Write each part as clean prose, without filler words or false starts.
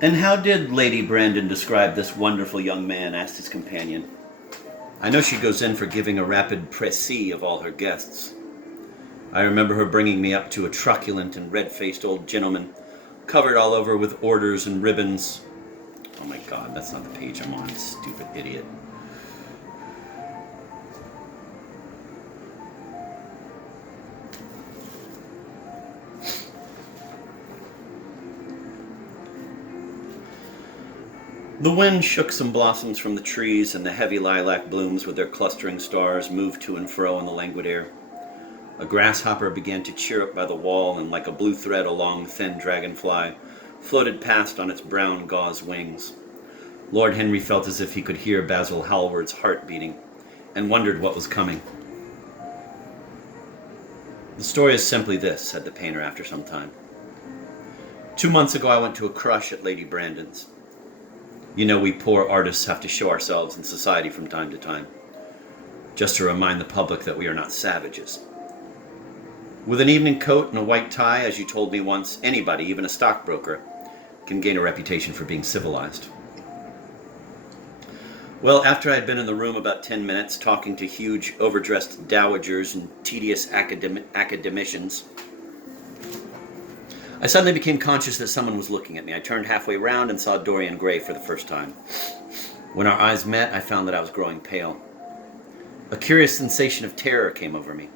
And how did Lady Brandon describe this wonderful young man? Asked his companion. I know she goes in for giving a rapid précis of all her guests. I remember her bringing me up to a truculent and red-faced old gentleman, covered all over with orders and ribbons. Oh my God, that's not the page I'm on, stupid idiot. The wind shook some blossoms from the trees, and the heavy lilac blooms with their clustering stars moved to and fro in the languid air. A grasshopper began to chirrup by the wall, and like a blue thread a long, thin dragonfly floated past on its brown gauze wings. Lord Henry felt as if he could hear Basil Hallward's heart beating, and wondered what was coming. The story is simply this, said the painter after some time. 2 months ago I went to a crush at Lady Brandon's. You know, we poor artists have to show ourselves in society from time to time, just to remind the public that we are not savages. With an evening coat and a white tie, as you told me once, anybody, even a stockbroker, can gain a reputation for being civilized. Well, after I had been in the room about 10 minutes, talking to huge, overdressed dowagers and tedious academicians, I suddenly became conscious that someone was looking at me. I turned halfway round and saw Dorian Gray for the first time. When our eyes met, I found that I was growing pale. A curious sensation of terror came over me.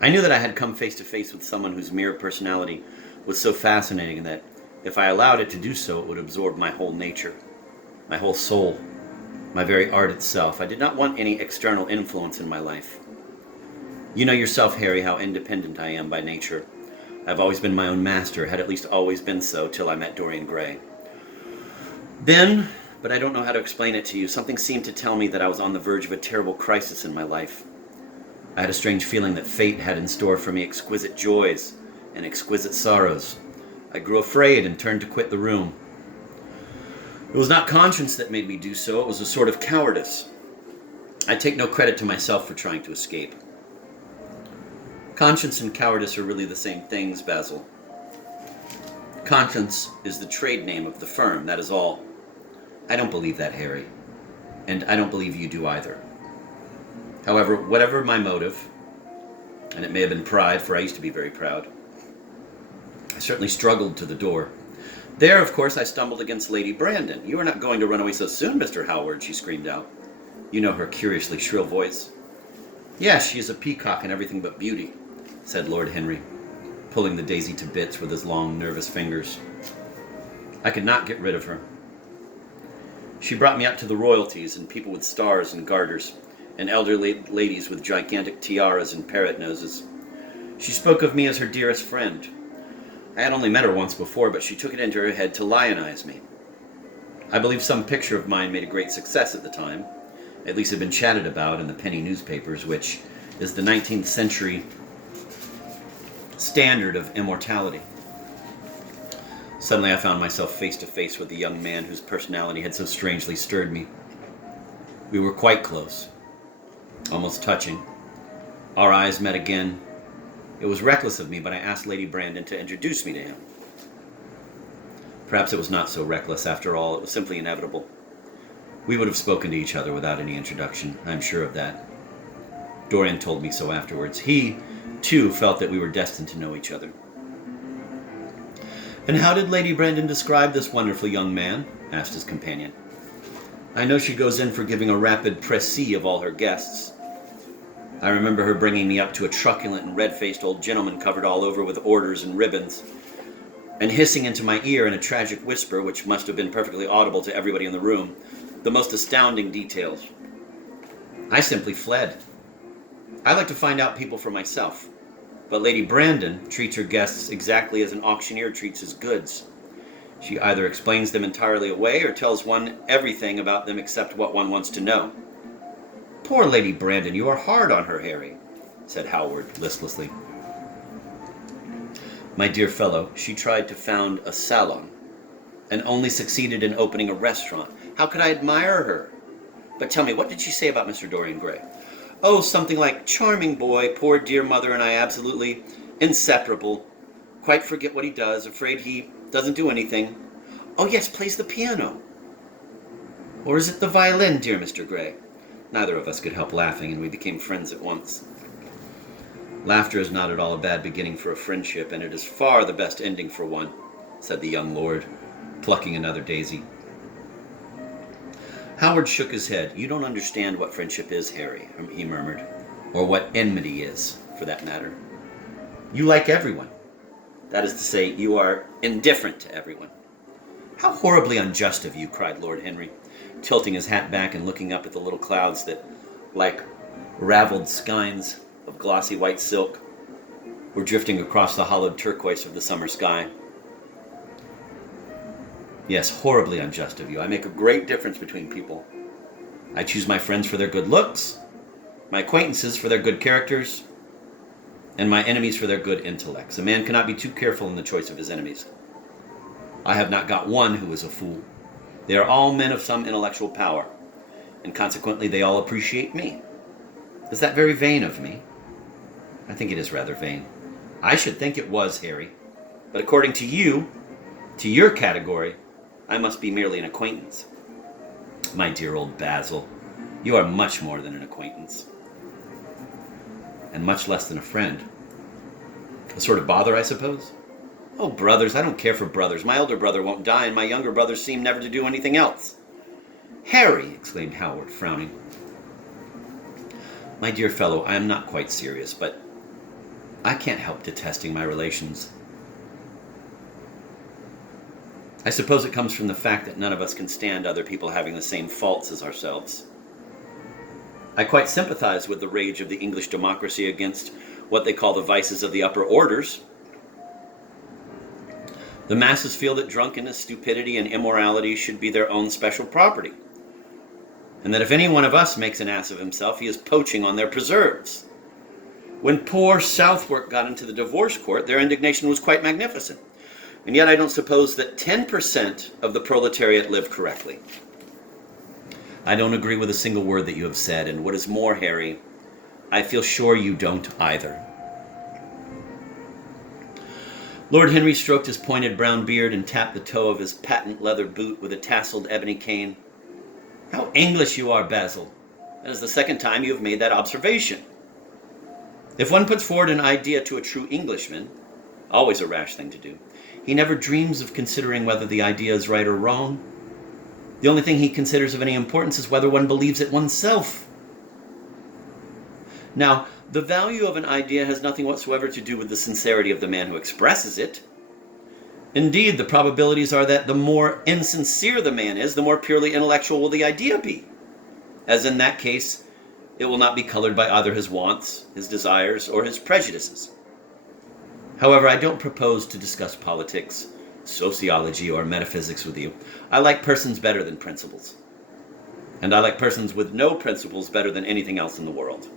I knew that I had come face to face with someone whose mere personality was so fascinating that if I allowed it to do so, it would absorb my whole nature, my whole soul, my very art itself. I did not want any external influence in my life. You know yourself, Harry, how independent I am by nature. I've always been my own master, had at least always been so till I met Dorian Gray. Then, but I don't know how to explain it to you, something seemed to tell me that I was on the verge of a terrible crisis in my life. I had a strange feeling that fate had in store for me exquisite joys and exquisite sorrows. I grew afraid and turned to quit the room. It was not conscience that made me do so, it was a sort of cowardice. I take no credit to myself for trying to escape. Conscience and cowardice are really the same things, Basil. Conscience is the trade name of the firm, that is all. I don't believe that, Harry. And I don't believe you do either. However, whatever my motive, and it may have been pride, for I used to be very proud, I certainly struggled to the door. There, of course, I stumbled against Lady Brandon. You are not going to run away so soon, Mr. Hallward, she screamed out. You know her curiously shrill voice. Yes, she is a peacock and everything but beauty, said Lord Henry, pulling the daisy to bits with his long, nervous fingers. I could not get rid of her. She brought me up to the royalties and people with stars and garters, and elderly ladies with gigantic tiaras and parrot noses. She spoke of me as her dearest friend. I had only met her once before, but she took it into her head to lionize me. I believe some picture of mine made a great success at the time. At least had been chatted about in the penny newspapers, which is the 19th century standard of immortality. Suddenly I found myself face to face with the young man whose personality had so strangely stirred me. We were quite close, almost touching. Our eyes met again. It was reckless of me, but I asked Lady Brandon to introduce me to him. Perhaps it was not so reckless after all. It was simply inevitable. We would have spoken to each other without any introduction, I'm sure of that. Dorian told me so afterwards. He, too, felt that we were destined to know each other. And how did Lady Brandon describe this wonderful young man? Asked his companion. I know she goes in for giving a rapid précis of all her guests. I remember her bringing me up to a truculent and red-faced old gentleman covered all over with orders and ribbons, and hissing into my ear in a tragic whisper, which must have been perfectly audible to everybody in the room, the most astounding details. I simply fled. I like to find out people for myself, but Lady Brandon treats her guests exactly as an auctioneer treats his goods. She either explains them entirely away or tells one everything about them except what one wants to know. Poor Lady Brandon, you are hard on her, Harry, said Hallward listlessly. My dear fellow, she tried to found a salon, and only succeeded in opening a restaurant. How could I admire her? But tell me, what did she say about Mr. Dorian Gray? Oh, something like, charming boy, poor dear mother and I absolutely inseparable. Quite forget what he does, afraid he doesn't do anything. Oh yes, plays the piano. Or is it the violin, dear Mr. Gray? Neither of us could help laughing, and we became friends at once. Laughter is not at all a bad beginning for a friendship, and it is far the best ending for one, said the young lord, plucking another daisy. Howard shook his head. You don't understand what friendship is, Harry, he murmured, or what enmity is, for that matter. You like everyone. That is to say, you are indifferent to everyone. How horribly unjust of you, cried Lord Henry, tilting his hat back and looking up at the little clouds that, like raveled skeins of glossy white silk, were drifting across the hollowed turquoise of the summer sky. Yes, horribly unjust of you. I make a great difference between people. I choose my friends for their good looks, my acquaintances for their good characters, and my enemies for their good intellects. A man cannot be too careful in the choice of his enemies. I have not got one who is a fool. They are all men of some intellectual power, and consequently they all appreciate me. Is that very vain of me? I think it is rather vain. I should think it was, Harry. But according to you, to your category, I must be merely an acquaintance. My dear old Basil, you are much more than an acquaintance. And much less than a friend. A sort of bother, I suppose? Oh, brothers, I don't care for brothers. My elder brother won't die, and my younger brothers seem never to do anything else. Harry, exclaimed Howard, frowning. My dear fellow, I am not quite serious, but I can't help detesting my relations. I suppose it comes from the fact that none of us can stand other people having the same faults as ourselves. I quite sympathize with the rage of the English democracy against what they call the vices of the upper orders. The masses feel that drunkenness, stupidity, and immorality should be their own special property, and that if any one of us makes an ass of himself, he is poaching on their preserves. When poor Southwark got into the divorce court, their indignation was quite magnificent. And yet I don't suppose that 10% of the proletariat live correctly. I don't agree with a single word that you have said, and what is more, Harry, I feel sure you don't either. Lord Henry stroked his pointed brown beard and tapped the toe of his patent leather boot with a tasseled ebony cane. How English you are, Basil. That is the second time you have made that observation. If one puts forward an idea to a true Englishman, always a rash thing to do, he never dreams of considering whether the idea is right or wrong. The only thing he considers of any importance is whether one believes it oneself. Now, the value of an idea has nothing whatsoever to do with the sincerity of the man who expresses it. Indeed, the probabilities are that the more insincere the man is, the more purely intellectual will the idea be. As in that case, it will not be colored by either his wants, his desires, or his prejudices. However, I don't propose to discuss politics, sociology, or metaphysics with you. I like persons better than principles. And I like persons with no principles better than anything else in the world.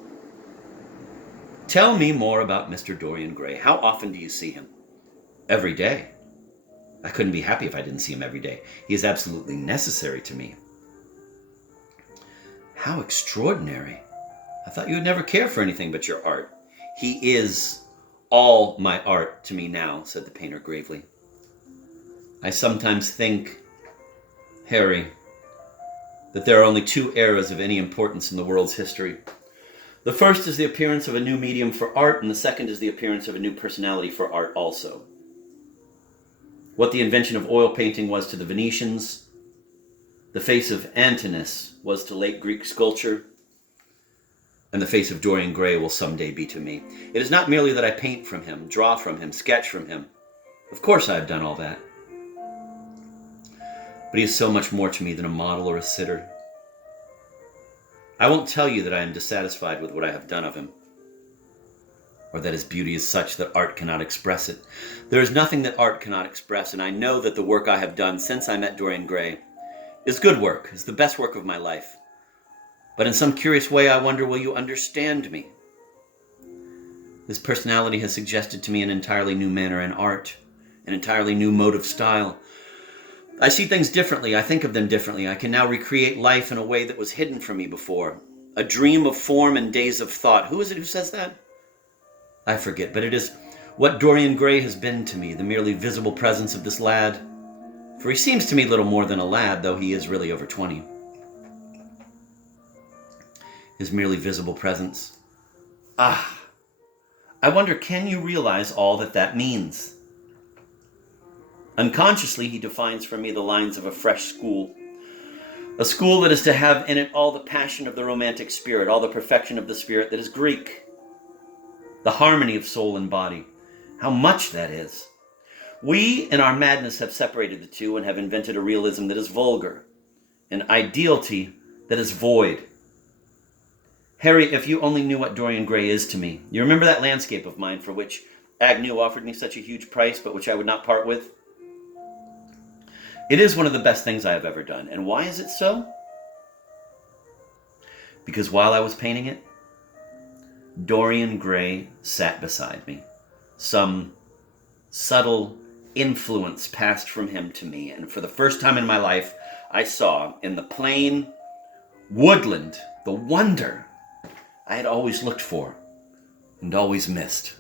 Tell me more about Mr. Dorian Gray. How often do you see him? Every day. I couldn't be happy if I didn't see him every day. He is absolutely necessary to me. How extraordinary. I thought you would never care for anything but your art. He is all my art to me now, said the painter gravely. I sometimes think, Harry, that there are only two eras of any importance in the world's history. The first is the appearance of a new medium for art, and the second is the appearance of a new personality for art also. What the invention of oil painting was to the Venetians, the face of Antinous was to late Greek sculpture, and the face of Dorian Gray will someday be to me. It is not merely that I paint from him, draw from him, sketch from him. Of course I have done all that. But he is so much more to me than a model or a sitter. I won't tell you that I am dissatisfied with what I have done of him, or that his beauty is such that art cannot express it. There is nothing that art cannot express, and I know that the work I have done since I met Dorian Gray is good work, is the best work of my life. But in some curious way, I wonder, will you understand me? His personality has suggested to me an entirely new manner in art, an entirely new mode of style. I see things differently. I think of them differently. I can now recreate life in a way that was hidden from me before. A dream of form and days of thought. Who is it who says that? I forget, but it is what Dorian Gray has been to me, the merely visible presence of this lad. For he seems to me little more than a lad, though he is really over 20. His merely visible presence. Ah, I wonder, can you realize all that that means? Unconsciously, he defines for me the lines of a fresh school. A school that is to have in it all the passion of the romantic spirit, all the perfection of the spirit that is Greek. The harmony of soul and body. How much that is. We, in our madness, have separated the two and have invented a realism that is vulgar, an ideality that is void. Harry, if you only knew what Dorian Gray is to me. You remember that landscape of mine for which Agnew offered me such a huge price, but which I would not part with? It is one of the best things I have ever done. And why is it so? Because while I was painting it, Dorian Gray sat beside me. Some subtle influence passed from him to me, and for the first time in my life, I saw in the plain woodland the wonder I had always looked for and always missed.